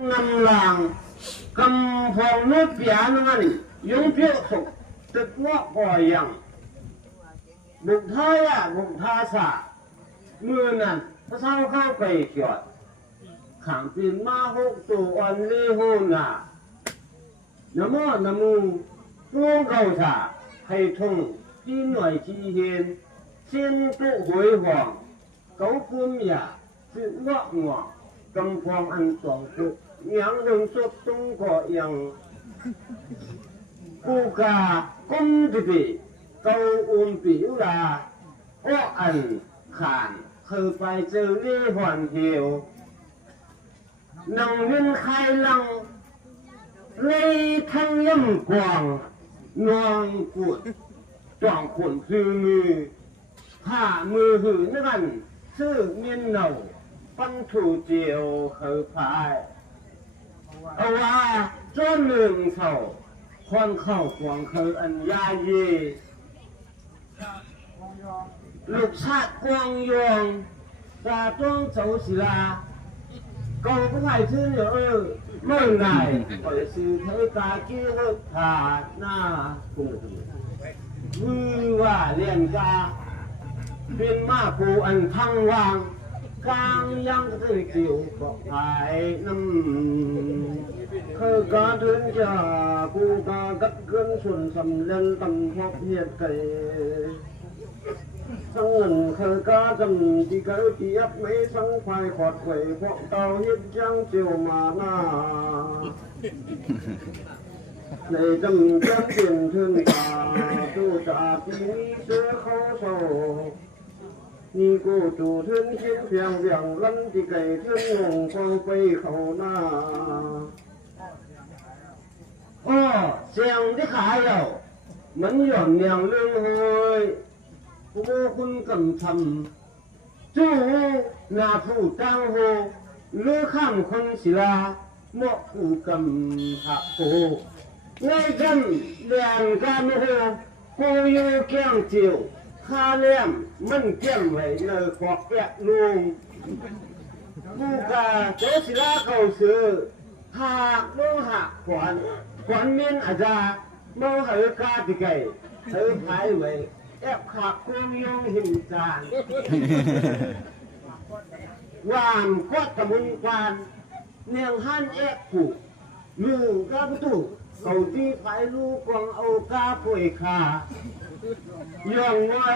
นำลางกำพองนึกเปียนั่นยงเพียวสุกตึกว่าก่อยังบุกท้ายบุกท่าสามือนั่นพระเจ้าเข้าไปเกี่ยวขังปีนมาหกตัวอันเลี้ยงน่ะน้ำมันน้ำมูตัวเขาสาให้ทุ่งที่หน่วยที่เห็นเส้นตุหวยห่วงเขาคุ้มยาสึกว่าหัวกำพองอันสองตุยังเรื่องสดตรงก่อยังกูกาก้มจิบเกาอุ่นปิวลาอ้ออันขานเคยไปเจอเลี้ยหวนเหี่ยวนังเงินใครลังเลยทั้งย่ำกวางนองกุดจ่องขนซื้อมือผ้ามือหือนั่นซื้อเมียนเหนาปันถูเจียวเคยพายเอาว่าจนหนึ่งเท่าคนเข้าขวางเคยอันยาเยลูกชาติกวางยองตาจ้องเจ้าศิลาก็ผู้ใครชื่อเมื่อไงก็สื่อเทกากี้รถผ่านหน้ากูมือว่าเลียนกาเป็นมาปูอันทั้งวางกลางยังจะเกี่ยวกับไอ้น้ำเคยการถึงจะกูกากัดเกินส่วนสำเร็จตำพบเหตุเกยสังเงินเคยกาจำที่เกิดที่ยับไม่สังควายขอดไข่พวกเต่ายึดยังเจียวมาหน้าในจำจำเปลี่ยนถึงตาตู้จ่าที่นี้เสือเขาโซ่นี่กูจู่ถึงเชียงเพียงเวียงลันที่ไก่ถึงงงฟังไปเขาหน้าอ้อเสียงที่ขายเรามันหย่อนอย่างเรื่องเฮ้ยผู้คุณกำทำจู่นาผู้ตั้งโหเลือข้ามคนศิลาเหมาะผู้กำหักโหในจำเรียนการโหกูอยู่แก้งเจียวข้าเลี้ยมมันเกี่ยงไว้เลยขอกแกะลุงกูกาเจ้าศิลาเขาซื้อหากโลหักขวัญเมียนอาจารย์เมื่อเหอกาติไก่เหอพายไว้แอบขับกงยงหินจานวานกอดตะมุนกวานเนียงหันแอบผูกมือกาประตูเขาที่ไปลูกกองเอากาป่วยขาย่องไว้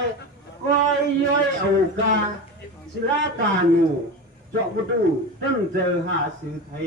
ก้อยย้อยเอากาศิลาตาหนูเจาะประตูตั้งเจอหาสื่อไทย